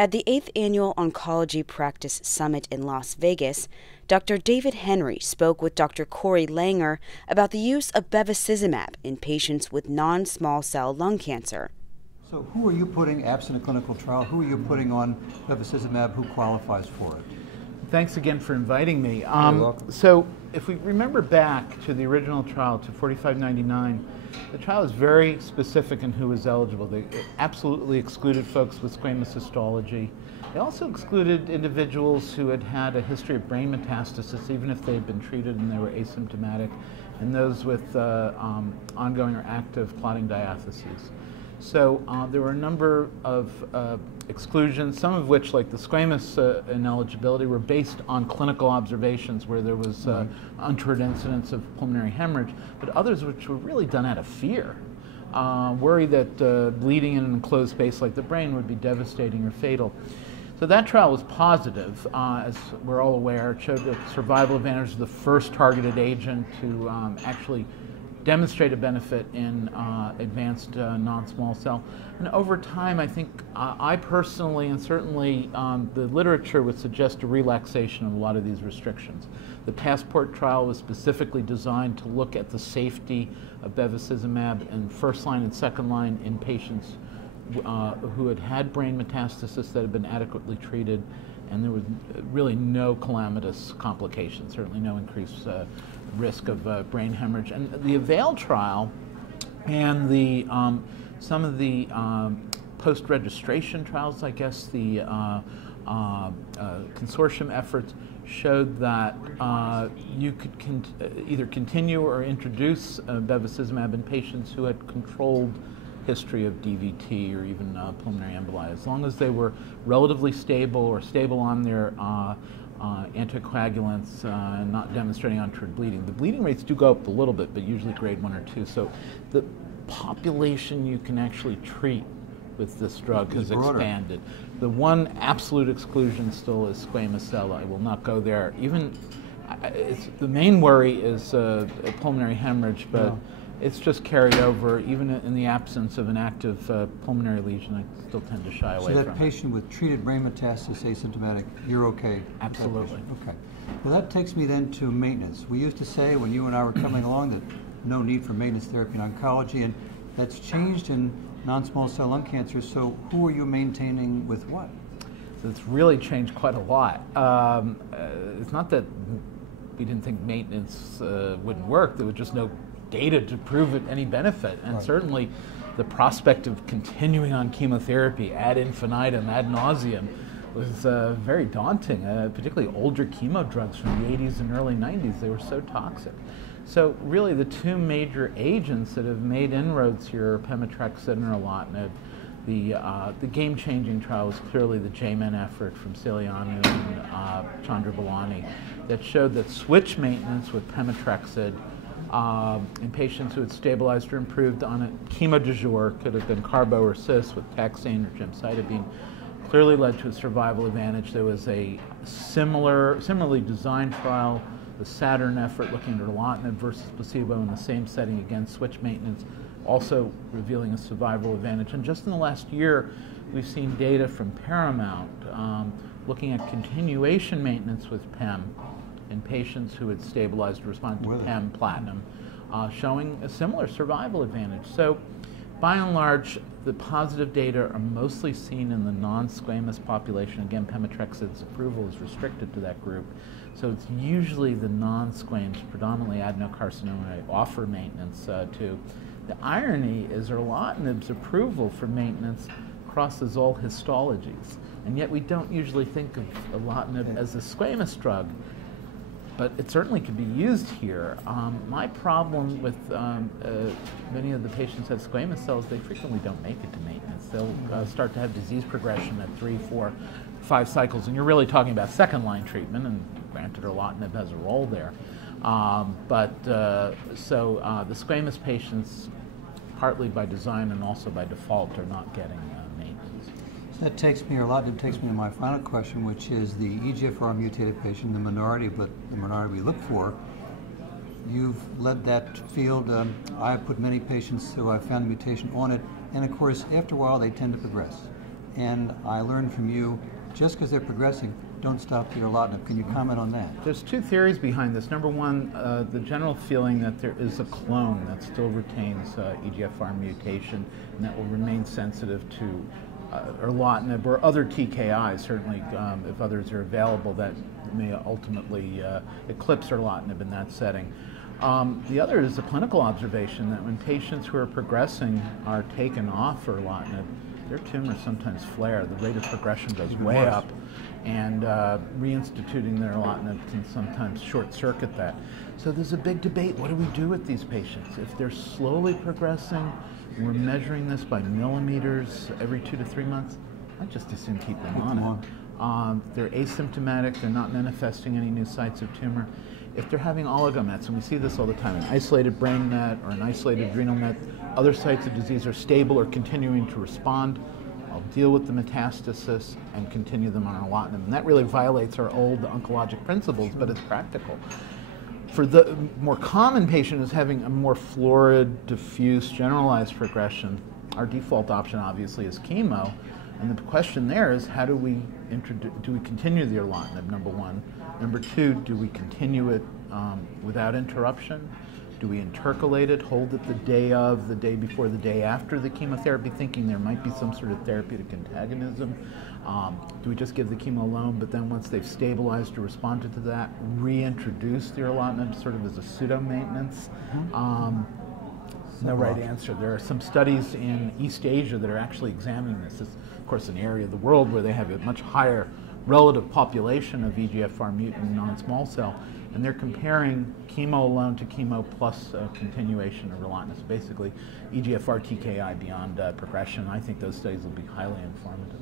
At the 8th Annual Oncology Practice Summit in Las Vegas, Dr. David Henry spoke with Dr. Corey Langer about the use of bevacizumab in patients with non-small cell lung cancer. So who are you putting, absent a clinical trial, who are you putting on bevacizumab, who qualifies for it? Thanks again for inviting me. You're welcome. So if we remember back to the original trial, to 4599, the trial is very specific in who was eligible. They absolutely excluded folks with squamous histology. They also excluded individuals who had had a history of brain metastasis, even if they had been treated and they were asymptomatic, and those with ongoing or active clotting diatheses. So there were a number of exclusions, some of which, like the squamous ineligibility, were based on clinical observations where there was untoward incidence of pulmonary hemorrhage, but others which were really done out of fear. Worry that bleeding in an enclosed space like the brain would be devastating or fatal. So that trial was positive, as we're all aware. It showed a survival advantage of the first targeted agent to actually demonstrate a benefit in advanced non-small cell. And over time, I think I personally, and certainly the literature, would suggest a relaxation of a lot of these restrictions. The Passport trial was specifically designed to look at the safety of bevacizumab in first line and second line in patients who had had brain metastasis that had been adequately treated, and there was really no calamitous complications, certainly no increased risk of brain hemorrhage. And the AVAIL trial and the some of the post-registration trials, I guess, the consortium efforts showed that you could either continue or introduce bevacizumab in patients who had controlled history of DVT or even pulmonary emboli, as long as they were relatively stable or stable on their anticoagulants and not demonstrating untoward bleeding. The bleeding rates do go up a little bit, but usually grade 1 or 2. So the population you can actually treat with this drug has expanded. The one absolute exclusion still is squamous cell. I will not go there. Even the main worry is pulmonary hemorrhage, but it's just carried over. Even in the absence of an active pulmonary lesion, I still tend to shy away from it. So that patient with treated brain metastasis, asymptomatic, you're okay? Absolutely. Okay. Well, that takes me then to maintenance. We used to say when you and I were coming along that no need for maintenance therapy in oncology, and that's changed in non-small cell lung cancer. So who are you maintaining with what? So it's really changed quite a lot. It's not that we didn't think maintenance wouldn't work. There was just no data to prove it any benefit, and certainly the prospect of continuing on chemotherapy ad infinitum, ad nauseum, was very daunting, particularly older chemo drugs from the 80s and early 90s. They were so toxic. So really the two major agents that have made inroads here are pemetrexed and erlotinib. The game-changing trial was clearly the JMEN effort from Salianu and Chandra Balani that showed that switch maintenance with pemetrexed in patients who had stabilized or improved on a chemo du jour, could have been carbo or cis with taxane or gemcitabine, clearly led to a survival advantage. There was a similarly designed trial, the Saturn effort, looking at erlotinib versus placebo in the same setting, again, switch maintenance, also revealing a survival advantage. And just in the last year, we've seen data from Paramount looking at continuation maintenance with PEM in patients who had stabilized or responded to PEM platinum, showing a similar survival advantage. So by and large, the positive data are mostly seen in the non-squamous population. Again, pemetrexid's approval is restricted to that group. So it's usually the non-squamous, predominantly adenocarcinoma, I offer maintenance to. The irony is erlotinib's approval for maintenance crosses all histologies, and yet we don't usually think of erlotinib as a squamous drug, but it certainly could be used here. My problem with many of the patients who have squamous cells, they frequently don't make it to maintenance. They'll start to have disease progression at 3, 4, 5 cycles, and you're really talking about second-line treatment, and granted erlotinib has a role there. The squamous patients, partly by design and also by default, are not getting maintenance. So that takes me, erlotinib takes me to my final question, which is the EGFR-mutated patient, the minority, but the minority we look for. You've led that field. I have put many patients who I found a mutation on it, and of course, after a while, they tend to progress. and I learned from you, just because they're progressing, don't stop the erlotinib. Can you comment on that? There's two theories behind this. Number one, the general feeling that there is a clone that still retains EGFR mutation and that will remain sensitive to erlotinib or other TKIs. Certainly, if others are available, that may ultimately eclipse erlotinib in that setting. The other is a clinical observation that when patients who are progressing are taken off erlotinib, their tumors sometimes flare. The rate of progression goes way up, and reinstituting their erlotinib can sometimes short-circuit that. So there's a big debate. What do we do with these patients? If they're slowly progressing, we're measuring this by millimeters every 2 to 3 months, I just assume keep them on it. They're asymptomatic, they're not manifesting any new sites of tumor. If they're having oligomets, and we see this all the time, an isolated brain met or an isolated adrenal met, other sites of disease are stable or continuing to respond, I'll deal with the metastasis and continue them on erlotinib. And that really violates our old oncologic principles, but it's practical. For the more common patient who's having a more florid, diffuse, generalized progression, our default option obviously is chemo. And the question there is, how do we continue the erlotinib, number one? Number two, do we continue it without interruption? Do we intercalate it, hold it the day of, the day before, the day after the chemotherapy, thinking there might be some sort of therapeutic antagonism? Do we just give the chemo alone, but then once they've stabilized or responded to that, reintroduce the erlotinib sort of as a pseudo-maintenance? No right answer. There are some studies in East Asia that are actually examining this. It's, of course, an area of the world where they have a much higher relative population of EGFR mutant non-small cell, and they're comparing chemo alone to chemo plus continuation of erlotinib. So basically, EGFR TKI beyond progression. I think those studies will be highly informative.